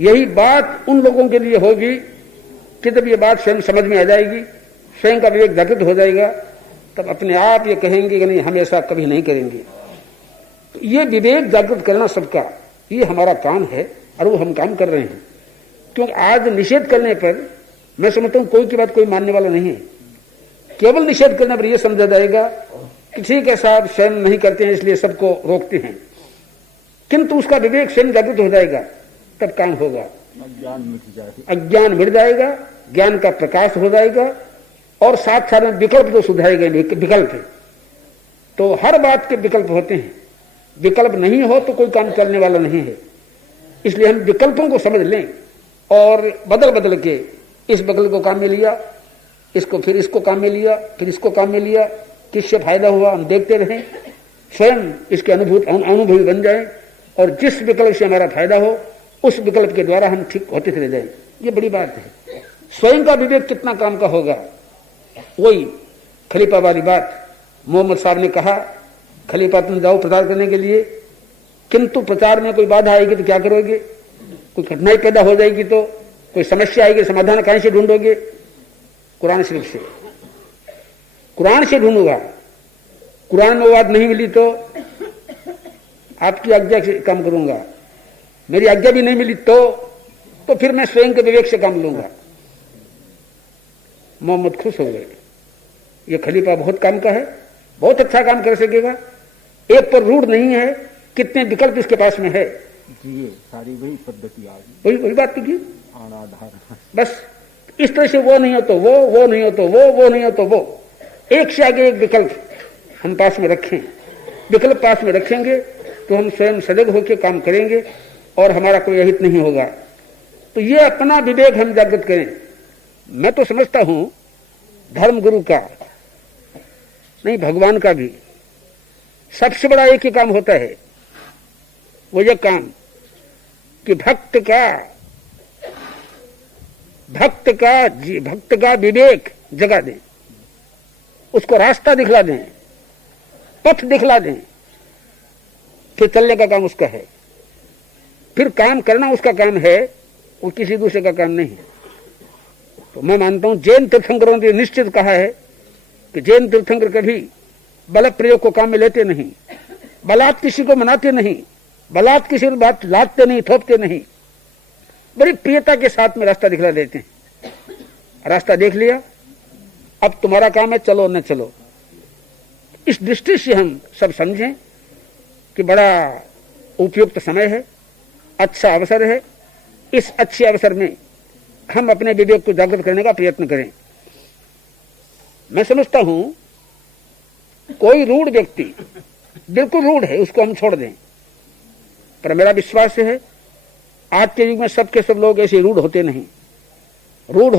यही बात उन लोगों के लिए होगी कि जब ये बात स्वयं समझ में आ जाएगी, स्वयं का विवेक जागृत हो जाएगा, तब अपने आप ये कहेंगे कि नहीं हम ऐसा कभी नहीं करेंगे। तो ये विवेक जागृत करना सबका, ये हमारा काम है और वो हम काम कर रहे हैं। क्योंकि आज निषेध करने पर मैं समझता हूं कोई की बात कोई मानने वाला नहीं है। केवल निषेध करने पर यह समझा जाएगा कि ठीक है साहब स्वयं नहीं करते हैं इसलिए सबको रोकते हैं, किंतु उसका विवेक स्वयं जागृत हो जाएगा तब काम होगा। अज्ञान मिट जाएगा, ज्ञान का प्रकाश हो जाएगा और साथ साथ में विकल्प तो सुधारेगा। विकल्प तो हर बात के विकल्प होते हैं, विकल्प नहीं हो तो कोई काम चलने वाला नहीं है। इसलिए हम विकल्पों को समझ लें और बदल बदल के इस विकल्प को काम में लिया, इसको फिर इसको काम में लिया, फिर इसको काम में लिया, किससे फायदा हुआ हम देखते रहें, स्वयं इसके अनुभवी बन जाए और जिस विकल्प से हमारा फायदा हो उस विकल्प के द्वारा हम ठीक होते चले जाएं। ये बड़ी बात है। स्वयं का विवेक कितना काम का होगा, वही खलीफा वाली बात। मोहम्मद साहब ने कहा खलीफा तुम जाओ प्रचार करने के लिए, किंतु प्रचार में कोई बाधा आएगी तो क्या करोगे? कोई कठिनाई पैदा हो जाएगी तो कोई समस्या आएगी, समाधान कहां से ढूंढोगे? कुरान शरीफ से। कुरान से ढूंढूंगा, कुरान में बात नहीं मिली तो आपकी आज्ञा से काम करूंगा, मेरी आज्ञा भी नहीं मिली तो फिर मैं स्वयं के विवेक से काम लूंगा। मोहम्मद खुश हो गए, ये खलीफा बहुत काम का है, बहुत अच्छा काम कर सकेगा, एक पर रूढ़ नहीं है, कितने विकल्प इसके पास में है। जी सारी वही पद्धति आ गई, वही बात की आधार। बस इस तरह से वो नहीं हो तो वो नहीं हो तो वो नहीं हो तो वो, एक से आगे एक विकल्प हम पास में रखें। विकल्प पास में रखेंगे तो हम स्वयं सजग होकर काम करेंगे और हमारा कोई अहित नहीं होगा। तो ये अपना विवेक हम जागृत करें। मैं तो समझता हूं धर्म गुरु का नहीं, भगवान का भी सबसे बड़ा एक ही काम होता है, वो ये काम कि भक्त का विवेक जगा दें, उसको रास्ता दिखला दें, पथ दिखला दें, फिर चलने का काम उसका है। फिर काम करना उसका काम है, वो किसी दूसरे का काम नहीं है। तो मैं मानता हूं जैन तीर्थंकरों ने निश्चित कहा है कि जैन तीर्थंकर कभी बल प्रयोग को काम में लेते नहीं, बलात् किसी को मनाते नहीं, बलात् किसी को बात लादते नहीं, थोपते नहीं, बड़ी प्रियता के साथ में रास्ता दिखला देते हैं। रास्ता देख लिया, अब तुम्हारा काम है, चलो न चलो। इस दृष्टि से हम सब समझें कि बड़ा उपयुक्त समय है, अच्छा अवसर है। इस अच्छे अवसर में हम अपने विवेक को जागृत करने का प्रयत्न करें। मैं समझता हूं कोई रूढ़ व्यक्ति बिल्कुल रूढ़ है, उसको हम छोड़ दें, पर मेरा विश्वास है आज के युग में सबके सब लोग ऐसे रूढ़ होते नहीं, मूढ़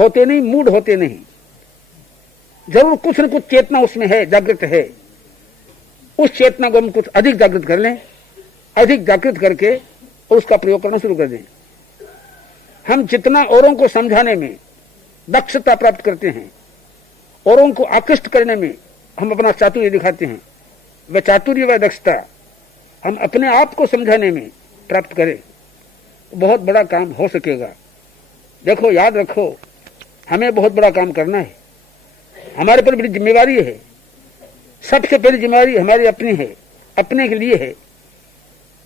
होते नहीं। जरूर कुछ न कुछ चेतना उसमें है, जागृत है। उस चेतना को हम कुछ अधिक जागृत कर लें, अधिक जागृत करके और उसका प्रयोग करना शुरू कर दें। हम जितना औरों को समझाने में दक्षता प्राप्त करते हैं, औरों को आकृष्ट करने में हम अपना चातुर्य दिखाते हैं, वह चातुर्य व दक्षता हम अपने आप को समझाने में प्राप्त करें, बहुत बड़ा काम हो सकेगा। देखो, याद रखो, हमें बहुत बड़ा काम करना है, हमारे पर बड़ी जिम्मेवारी है। सबसे पहली जिम्मेवारी हमारी अपनी है, अपने के लिए है।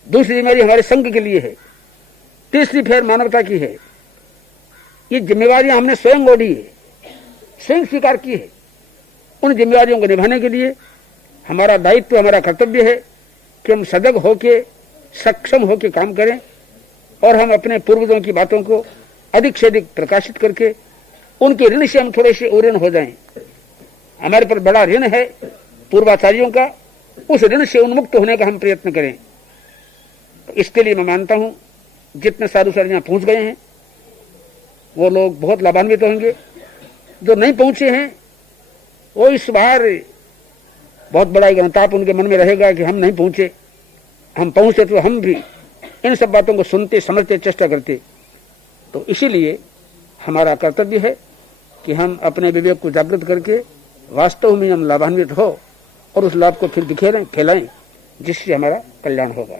दूसरी जिम्मेवारी हमारे संघ के लिए है। तीसरी फिर मानवता की है। ये जिम्मेवारियां हमने स्वयं ओढ़ी है, स्वयं स्वीकार की है। उन जिम्मेवारियों को निभाने के लिए हमारा दायित्व, हमारा कर्तव्य है कि हम सजग होके, सक्षम होके काम करें और हम अपने पूर्वजों की बातों को अधिक से अधिक प्रकाशित करके उनके ऋण से हम थोड़े से उऋण हो जाएं। हमारे पर बड़ा ऋण है पूर्वाचार्यों का, उस ऋण से उन्मुक्त होने का हम प्रयत्न करें। तो इसके लिए मैं मानता हूं जितने साधु संत यहां पहुंच गए हैं वो लोग बहुत लाभान्वित होंगे। जो नहीं पहुंचे हैं वो इस बार बहुत बड़ा एक अनुताप उनके मन में रहेगा कि हम नहीं पहुंचे, हम पहुंचे तो हम भी इन सब बातों को सुनते, समझते, चेष्टा करते। तो इसीलिए हमारा कर्तव्य है कि हम अपने विवेक को जागृत करके वास्तव में हम लाभान्वित हो और उस लाभ को फिर बिखेरें, फैलाएं, जिससे हमारा कल्याण होगा।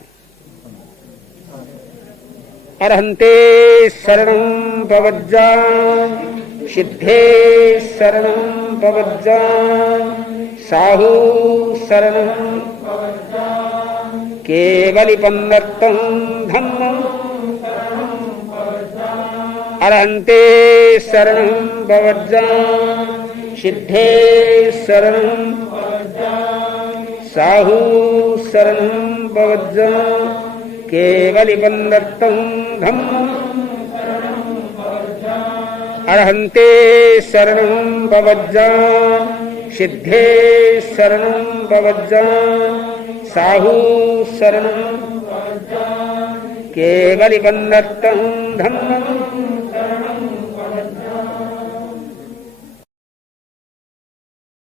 अरहंते शरणं प्रवज्जामि, सिद्धे शरणं प्रवज्जामि, साहु शरणं प्रवज्जामि, केवलिपन्नर्तं धम्मं अरहंते शरणं प्रवज्जामि, सिद्धे शरणं प्रवज्जामि, साहु शरणं प्रवज्जामि, केवलिपन्नर्तं धम्मं अरहंते शरणं प्रवज्जामि, सिद्धे शरणं प्रवज्जामि, साहु शरणं केवलिपन्नर्तं धम्मं